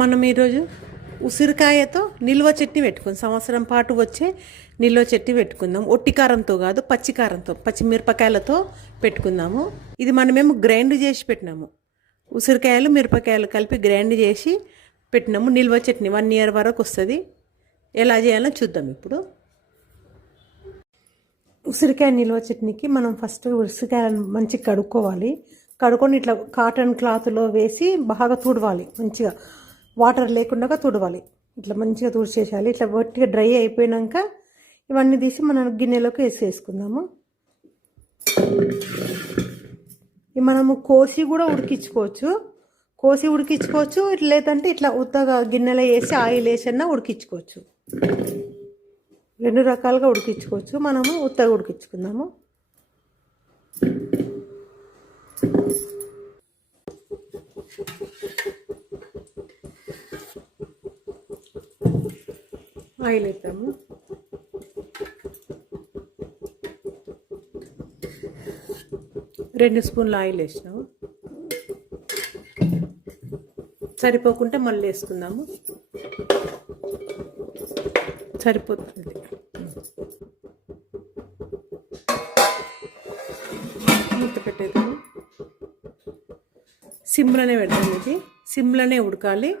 మనం ఈరోజు ఉసిరికాయతో నిల్వ చట్నీ పెట్టుకుందాం. సంవత్సరం పాటు వచ్చే నిల్వ చట్నీ పెట్టుకుందాం. ఒట్టి కారంతో కాదు, పచ్చి కారంతో, పచ్చిమిరపకాయలతో పెట్టుకుందాము. ఇది మనమేమో గ్రైండ్ చేసి పెట్టినాము. ఉసిరికాయలు మిరపకాయలు కలిపి గ్రైండ్ చేసి పెట్టినాము. నిల్వ చట్నీ 1 year వరకు వస్తుంది. ఎలా చేయాలో చూద్దాం ఇప్పుడు. ఉసిరికాయ నిల్వ చట్నీకి మనం ఫస్ట్ ఉసిరికాయలను మంచిగా కడుక్కోవాలి. కడుక్కొని ఇట్లా కాటన్ క్లాత్లో వేసి బాగా తుడవాలి. మంచిగా వాటర్ లేకుండా తుడవాలి. ఇట్లా మంచిగా తుడిచేసేయాలి. ఇట్లా గట్టిగా డ్రై అయిపోయాక ఇవన్నీ తీసి మనం గిన్నెలోకి వేసేసుకుందాము. మనము కోసి కూడా ఉడికించుకోవచ్చు. లేదంటే ఇట్లా ఉత్తగా గిన్నెలో వేసి ఆయిల్ వేసన్నా ఉడికించుకోవచ్చు. 2 రకాలుగా ఉడికించుకోవచ్చు. మనము ఉత్తగా ఉడికించుకుందాము. ఆయిల్ వేద్దాము. రెండు స్పూన్లు ఆయిల్ వేసినాము. సరిపోకుంటే మళ్ళీ వేసుకుందాము. సరిపోతుంది. మూత పెట్టేద్దాము. సిమ్లోనే పెడతాము. ఇది సిమ్లోనే ఉడకాలి.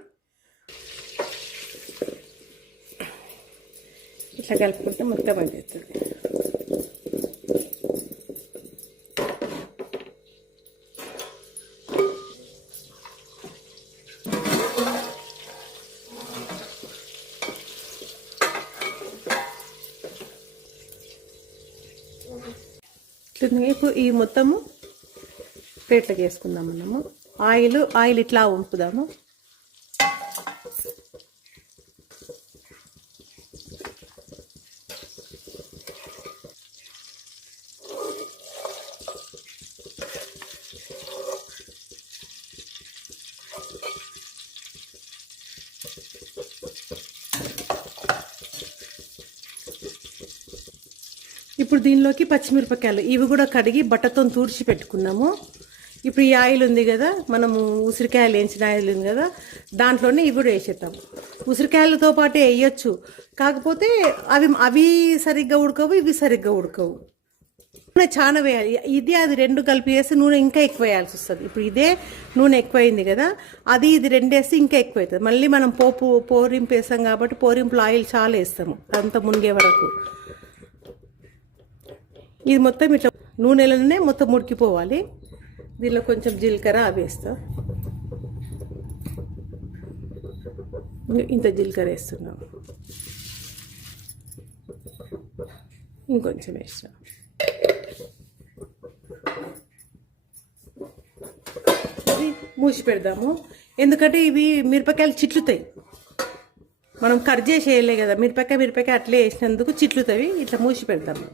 ఇట్లా కలుపుకుంటే మొత్తం అయిపోతుంది. ఇప్పుడు ఈ మొత్తము ప్లేట్లోకి వేసుకుందాం. మనము ఆయిల్ ఇట్లా వంపుదాము. ఇప్పుడు దీనిలోకి పచ్చిమిరపకాయలు ఇవి కూడా కడిగి బట్టతో తూడ్చి పెట్టుకున్నాము. ఇప్పుడు ఈ ఆయిల్ ఉంది కదా, మనము ఉసిరికాయలు వేయించిన ఆయిల్ ఉంది కదా, దాంట్లోనే ఇవి కూడా వేసేద్దాము. ఉసిరికాయలతో పాటే వేయచ్చు, కాకపోతే అవి సరిగ్గా ఉడకవు, ఇవి సరిగ్గా ఉడకవు. నూనె చాలా వేయాలి. ఇది అది 2 కలిపి వేసి నూనె ఇంకా ఎక్కువ వేయాల్సి వస్తుంది. ఇప్పుడు ఇదే నూనె ఎక్కువైంది కదా, ఇది 2 వేస్తే ఇంకా ఎక్కువ అవుతుంది. మళ్ళీ మనం పోరింపు వేస్తాం కాబట్టి పోరింపులో ఆయిల్ చాలా వేస్తాము అంత మునిగే వరకు. ఇది మొత్తం ఇట్లా నూనెలోనే మొత్తం ఉడికిపోవాలి. దీనిలో కొంచెం జీలకర్ర అవి వేస్తా. ఇంత జీలకర్ర వేస్తున్నాం. ఇంకొంచెం వేస్తా. ఇది మూసి పెడదాము. ఎందుకంటే ఇవి మిరపకాయలు చిట్లుతాయి. మనం కట్ చేసి వేయలే కదా, మిరపకాయ అట్లే వేసినందుకు చిట్లుతాయి. ఇట్లా మూసి పెడతాము.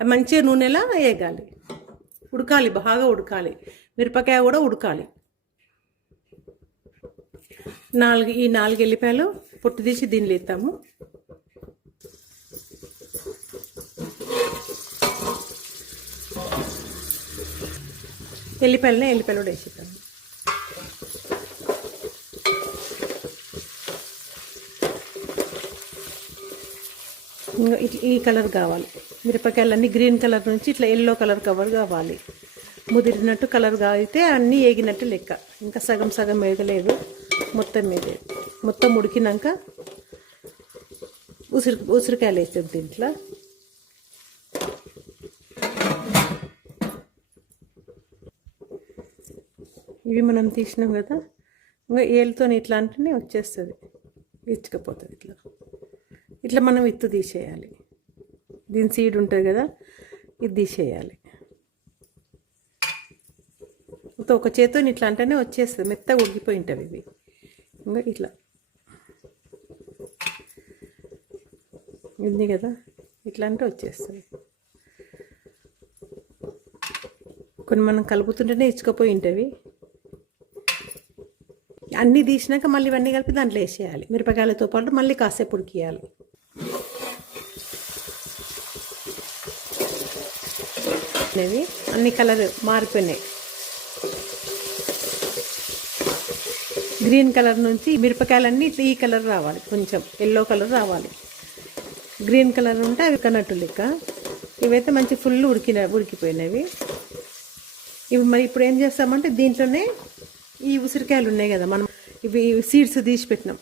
అది మంచిగా నూనెలా వేగాలి, ఉడకాలి, బాగా ఉడకాలి. మిరపకాయ కూడా ఉడకాలి. 4 ఎల్లిపాయలు పొట్టు తీసి దీనిలో వేస్తాము. ఎల్లిపాయలు కూడా వేసేద్దాము. ఇంకా ఈ కలర్ కావాలి. మిరపకాయలన్నీ గ్రీన్ కలర్ నుంచి ఇట్లా ఎల్లో కలర్ కవర్ కావాలి. ముదిరినట్టు కలర్ కాగితే అన్నీ వేగినట్టు లెక్క. ఇంకా సగం వేగలేదు, మొత్తం ఉడికినాక ఉసిరికాయలు వేస్తుంది దీంట్లో. ఇవి మనం తీసినాం కదా, ఇంకా ఏళ్ళతో ఇట్లా అంటేనే వచ్చేస్తుంది, ఇచ్చకపోతుంది. ఇట్లా మనం విత్తు తీసేయాలి. దీని సీడ్ ఉంటుంది కదా, ఇది తీసేయాలి. ఒక చేతితో ఇట్లా అంటేనే వచ్చేస్తుంది. మెత్తగా ఉడికిపోయి ఉంటుంది ఇవి. ఇంకా ఇట్లా ఉంది కదా, ఇట్లా అంటే వచ్చేస్తుంది. కొన్ని మనం కలుపుతుంటేనే ఇచ్చుకపోయి ఉంటుంది. అన్నీ తీసినాక మళ్ళీ ఇవన్నీ కలిపి దాంట్లో వేసేయాలి. మిరపకాయలతో పాటు మళ్ళీ కాసేపు ఉడికియాలి. అన్ని కలర్ మారిపోయినాయి. గ్రీన్ కలర్ నుంచి మిరపకాయలన్నీ ఇట్లా ఈ కలర్ రావాలి, కొంచెం ఎల్లో కలర్ రావాలి. గ్రీన్ కలర్ ఉంటే అవి కన్నట్టు లెక్క. ఇవైతే మంచి ఫుల్ ఉడికిపోయినవి. ఇవి మరి ఇప్పుడు ఏం చేస్తామంటే దీంట్లోనే ఈ ఉసిరికాయలు ఉన్నాయి కదా, మనం ఇవి సీడ్స్ తీసి పెట్టినాం,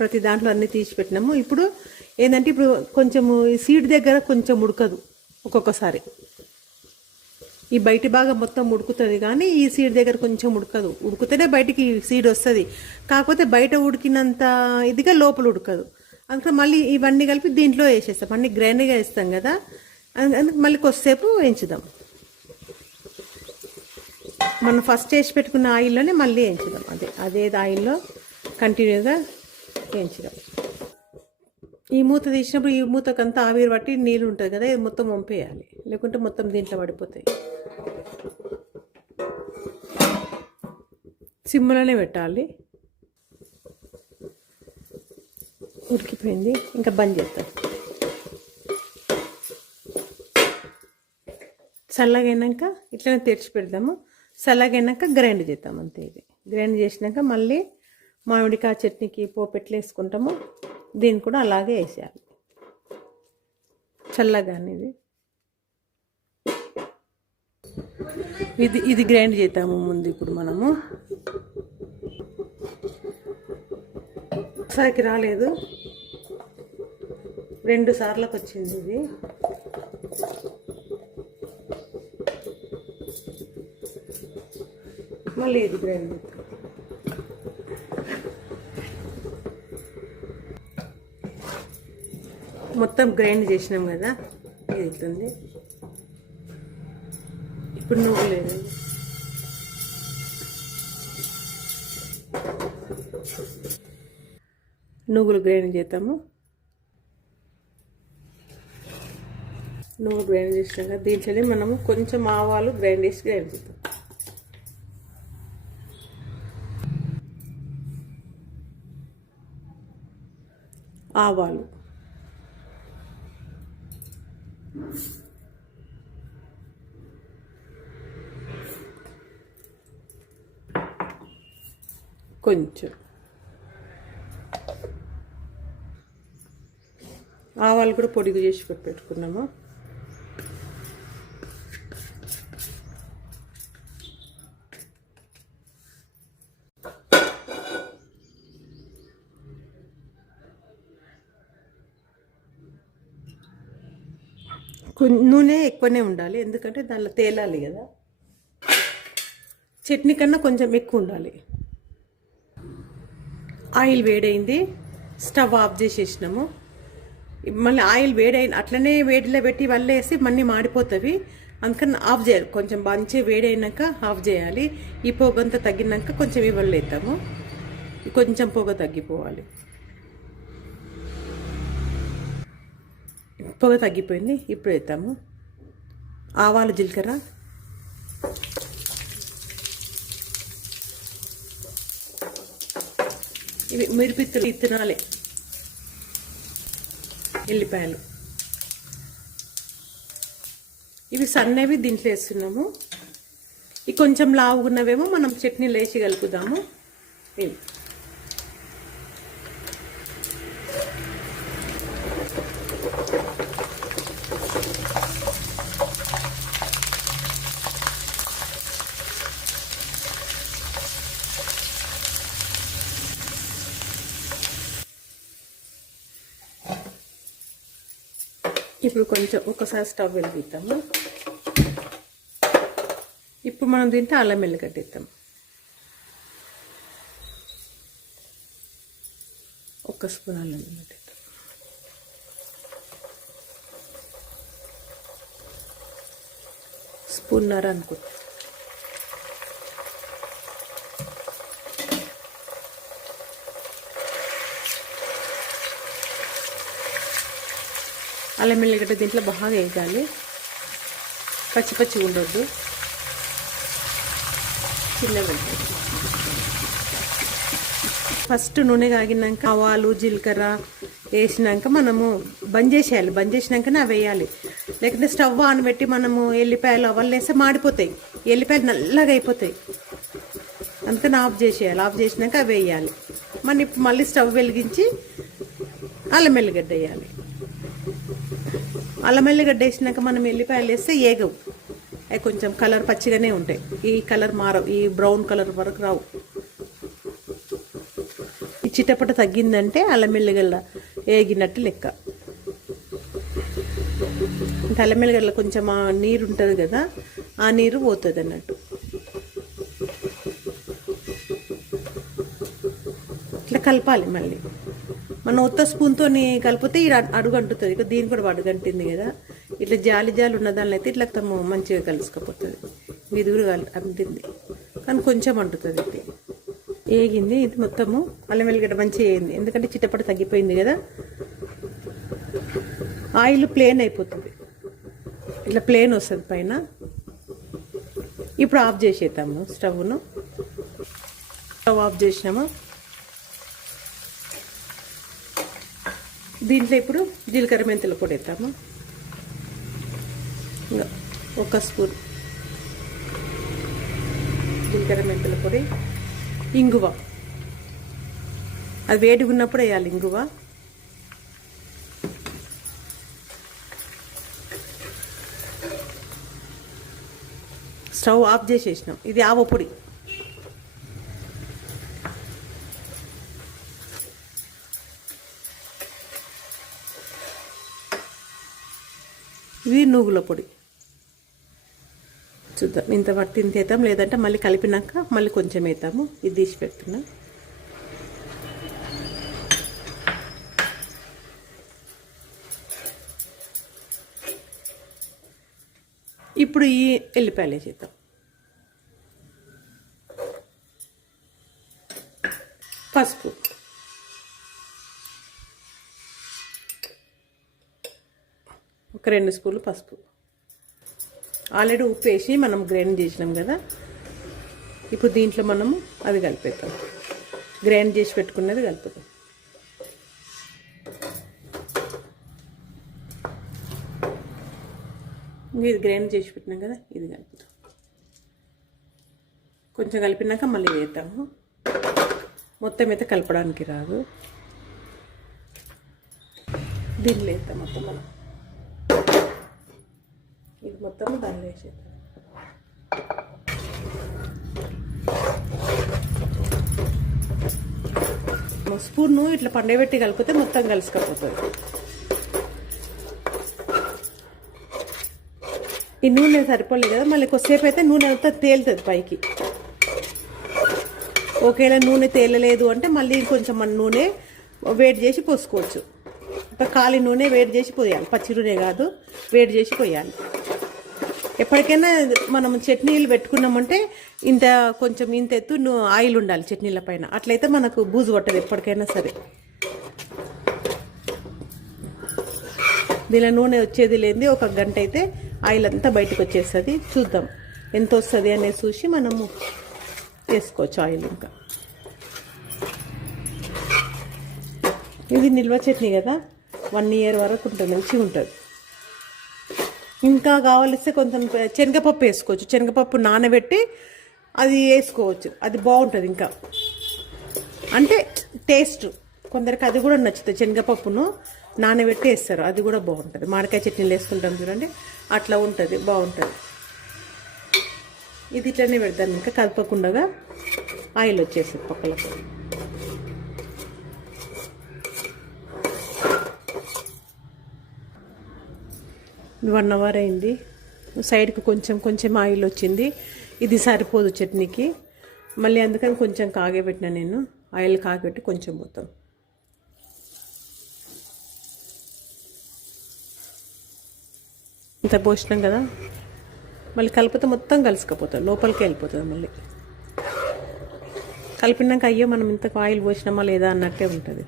ప్రతి దాంట్లో అన్నీ తీసి పెట్టినాము. ఇప్పుడు ఏంటంటే ఇప్పుడు కొంచెము ఈ సీడ్ దగ్గర కొంచెం ఉడకదు ఒక్కొక్కసారి. ఈ బయటి భాగం మొత్తం ఉడుకుతుంది కానీ ఈ సీడ్ దగ్గర కొంచెం ఉడకదు. ఉడికితేనే బయటికి సీడ్ వస్తుంది, కాకపోతే బయట ఉడికినంత ఇదిగా లోపల ఉడకదు. అందుకని మళ్ళీ ఇవన్నీ కలిపి దీంట్లో వేసేస్తాం, అన్నీ గ్రైండ్గా వేస్తాం కదా, అందుకు మళ్ళీ కొద్దిసేపు వేయించుదాం. మనం ఫస్ట్ వేసి పెట్టుకున్న ఆయిల్లోనే మళ్ళీ వేయించుదాం, అదే ఆయిల్లో కంటిన్యూగా వేయించుదాం. ఈ మూత తీసినప్పుడు ఈ మూతకంతా ఆవిరి పట్టి నీళ్ళు ఉంటుంది కదా, ఇది మొత్తం వంపేయాలి, లేకుంటే మొత్తం దీంట్లో పడిపోతాయి. సిమ్లోనే పెట్టాలి. ఉడికిపోయింది, ఇంకా బంద్ చేద్దాం. చల్లగైనాక ఇట్లనే తెరిచి పెడదాము. చల్లగైనాక గ్రైండ్ చేద్దాం అంతే. ఇది గ్రైండ్ చేసినాక మళ్ళీ మామిడికాయ చట్నీకి పోపు ఎట్లా వేసుకుంటాము దీన్ని కూడా అలాగే వేసేయాలి చల్లగానే. ఇది గ్రైండ్ చేద్దాము ముందు. ఇప్పుడు మనము ఒకసారికి రాలేదు, 2 సార్లకు వచ్చింది ఇది. మళ్ళీ ఇది గ్రైండ్ చేద్దాం. మొత్తం గ్రైండ్ చేసినాం కదా, ఇది అవుతుంది. ఇప్పుడు నువ్వులు గ్రైండ్ చేద్దాము. నువ్వు గ్రైండ్ చేసినాక దీంట్లోనే మనము కొంచెం ఆవాలు గ్రైండ్ చేద్దాం. ఆవాలు కొంచెం, ఆవాలు కూడా పొడిగా చేసి పెట్టుకున్నాము. నూనె ఎక్కువనే ఉండాలి, ఎందుకంటే దానిలో తేలాలి కదా. చట్నీ కన్నా కొంచెం ఎక్కువ ఉండాలి. ఆయిల్ వేడైంది, స్టవ్ ఆఫ్ చేసేసినాము. మళ్ళీ ఆయిల్ అట్లనే వేడిలో పెట్టి వేసి మళ్ళీ మాడిపోతుంది, అందుకని ఆఫ్ చేయాలి. కొంచెం మంచి వేడైనాక ఆఫ్ చేయాలి. ఈ పొగంతా తగ్గినాక కొంచెం ఇవన్నీ వేద్దాము, కొంచెం పొగ తగ్గిపోవాలి. పొగ తగ్గిపోయింది, ఇప్పుడు వేద్దాము ఆవాలు జీలకర్ర. ఇవి మిరపిత్తులు ఇత్తనాలే, ఎల్లిపాయలు ఇవి సన్నవి దీంట్లో వేస్తున్నాము. ఇవి కొంచెం లావుగున్నవేమో మనం చట్నీలో వేసి కలుపుదాము. ఇవి ఇప్పుడు కొంచెం ఒకసారి స్టవ్ వెలిగిద్దాము. ఇప్పుడు మనం దీంట్లో అల్లం వెల్లిగడ్డ వేద్దాం. 1 స్పూన్ అల్లం వెల్లిగడ్డ వేద్దాం. స్పూన్నర అనుకుంటా. అల్లం వెల్లిగడ్డ దీంట్లో బాగా వేయాలి, పచ్చి ఉండొద్దు. చిన్నగా ఫస్ట్ నూనె కాగినాక ఆవాలు జీలకర్ర వేసినాక మనము బంద్ చేసేయాలి. బంద్ చేసినాకనే అవి వేయాలి, లేకుంటే స్టవ్ ఆన్ పెట్టి మనము ఎల్లిపాయలు అవన్నీ వేస్తే మాడిపోతాయి, ఎల్లిపాయలు నల్లగా అయిపోతాయి. అందుకని ఆఫ్ చేసేయాలి. ఆఫ్ చేసినాక అవి వేయాలి. మళ్ళీ స్టవ్ వెలిగించి అల్లం ఎల్లిగడ్డ వేయాలి. అల్లం ఎల్లిగడ్డ వేసినాక మనం ఎల్లిపాయలు వేస్తే ఏగవు, అవి కొంచెం కలర్ పచ్చిగానే ఉంటాయి. ఈ కలర్ మారవు, ఈ బ్రౌన్ కలర్ వరకు రావు. ఈ చిటపట తగ్గిందంటే అల్లం ఎల్లిగడ్డ వేగినట్టు లెక్క. అల్లం ఎల్లిగడ్డలో కొంచెం ఆ నీరు ఉంటుంది కదా, ఆ నీరు పోతుంది అన్నట్టు. ఇట్లా కలపాలి. మళ్ళీ మనం ఉత్త స్పూన్తో కలిపితే అడుగు అంటుతుంది. ఇక దీని కూడా అడుగంటింది కదా, ఇట్లా జాలి ఉన్న దానిలో అయితే ఇట్లా మంచిగా కలుసుకపోతుంది. ఇది కూడా అంటింది కానీ కొంచెం అంటుతుంది. ఇది ఏగింది. ఇది మొత్తము అల్లం వెల్లిగడ్డ మంచిగా వేయింది, ఎందుకంటే చిట్టపడి తగ్గిపోయింది కదా. ఆయిల్ ప్లేన్ అయిపోతుంది, ఇట్లా ప్లేన్ వస్తుంది పైన. ఇప్పుడు ఆఫ్ చేసేద్దాము స్టవ్ను. స్టవ్ ఆఫ్ చేసినాము. దీంట్లో ఇప్పుడు జీలకర్ర మెంతుల పొడి వేద్దాము. ఇంకా 1 స్పూన్ జీలకర్ర మెంతుల పొడి. ఇంగువ, అది వేడిగా ఉన్నప్పుడు వేయాలి ఇంగువ. స్టవ్ ఆఫ్ చేసేసినాం. ఇది ఆవ పొడి. ఇది నువ్వుల పొడి. చూద్దాం, ఇంత పట్టి ఇంత వేద్దాం, లేదంటే మళ్ళీ కలిపినాక మళ్ళీ కొంచెం వేద్దాము. ఇది తీసి పెడుతున్నా. ఇప్పుడు ఈ ఎల్లిపాయలు వేసేద్దాం. పసుపు, ఒక 2 స్పూన్లు పసుపు. ఆల్రెడీ ఉప్పు వేసి మనం గ్రైండ్ చేసినాం కదా. ఇప్పుడు దీంట్లో మనము అది కలిపేద్దాం, గ్రైండ్ చేసి పెట్టుకున్నది కలుపుతాం. ఇది గ్రైండ్ చేసి పెట్టినాం కదా, ఇది కలుపుతాం. కొంచెం కలిపినాక మళ్ళీ వేద్దాము. మొత్తం అయితే కలపడానికి రాదు. దీనిలో వేద్దాం మొత్తం మనం. ఇది మొత్తం దానిలో వేసేద్దాం. స్పూన్ ఇట్లా పండబెట్టి కలిపితే మొత్తం కలిసిపోతుంది. ఈ నూనె సరిపోలేదు కదా, మళ్ళీ కొద్దిసేపు అయితే నూనె అంతా తేలుతుంది పైకి. ఒకవేళ నూనె తేలలేదు అంటే మళ్ళీ కొంచెం మన నూనె వేడి చేసి పోసుకోవచ్చు. ఖాళీ నూనె వేడి చేసి పోయాలి, పచ్చి నూనె కాదు, వేడి చేసి పోయాలి. ఎప్పటికైనా మనం చట్నీలు పెట్టుకున్నామంటే కొంచెం ఇంత ఎత్తు ఆయిల్ ఉండాలి చట్నీల పైన. అట్లయితే మనకు బూజు కొట్టదు ఎప్పటికైనా సరే. దీనిలో నూనె వచ్చేది లేనిది 1 గంట అయితే ఆయిల్ అంతా బయటకు వచ్చేస్తుంది. చూద్దాం ఎంత వస్తుంది అనేది చూసి మనము వేసుకోవచ్చు ఆయిల్. ఇంకా ఇది నిల్వ చట్నీ కదా, 1 ఇయర్ వరకు ఉంటుంది, మంచిగా ఉంటుంది. ఇంకా కావలిస్తే కొంచెం శనగపప్పు వేసుకోవచ్చు. శనగపప్పు నానబెట్టి అది వేసుకోవచ్చు, అది బాగుంటుంది. ఇంకా అంటే టేస్ట్ కొందరికి అది కూడా నచ్చుతుంది. శనగపప్పును నానబెట్టి వేస్తారు, అది కూడా బాగుంటుంది. మామిడికాయ చట్నీలు వేసుకుంటాం చూడండి, అట్లా ఉంటుంది, బాగుంటుంది. ఇది ఇట్లనే పెడతాను, ఇంకా కలపకుండా ఆయిల్ వచ్చేస్తుంది పక్కలకు. ఇది 1 అవర్ అయింది. సైడ్కి కొంచెం ఆయిల్ వచ్చింది. ఇది సరిపోదు చట్నీకి, మళ్ళీ అందుకని కొంచెం కాగబెట్టినా నేను. ఆయిల్ కాగబెట్టి కొంచెం పోతాం. ఇంత పోసినాం కదా, మళ్ళీ కలిపితే మొత్తం కలిసికపోతుంది, లోపలికి వెళ్ళిపోతుంది. మళ్ళీ కలిపినాక అయ్యో మనం ఇంతకు ఆయిల్ పోసినామా లేదా అన్నట్టే ఉంటుంది.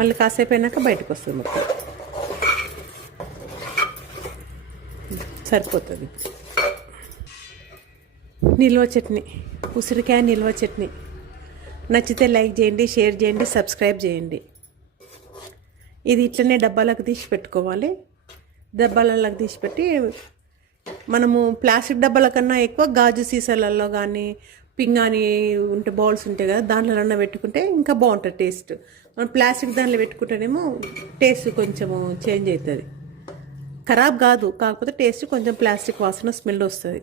మళ్ళీ కాసేపు అయినాక బయటకు వస్తుంది మొత్తం, సరిపోతుంది. నిల్వ చట్నీ, ఉసిరికాయ నిల్వ చట్నీ. నచ్చితే లైక్ చేయండి, షేర్ చేయండి, సబ్స్క్రైబ్ చేయండి. ఇది ఇట్లనే డబ్బాలకు తీసి పెట్టుకోవాలి. డబ్బాలకు తీసి పెట్టి మనము ప్లాస్టిక్ డబ్బాల కన్నా ఎక్కువ గాజు సీసాలలో కానీ పింగాణి ఉంటే బౌల్స్ ఉంటాయి కదా, దాంట్లోనన్నా పెట్టుకుంటే ఇంకా బాగుంటుంది టేస్ట్. మనం ప్లాస్టిక్ దాంట్లో పెట్టుకుంటేనేమో టేస్ట్ కొంచెము చేంజ్ అవుతుంది. ఖరాబ్ కాదు, కాకపోతే టేస్ట్ కొంచెం ప్లాస్టిక్ వాసన స్మెల్ వస్తుంది.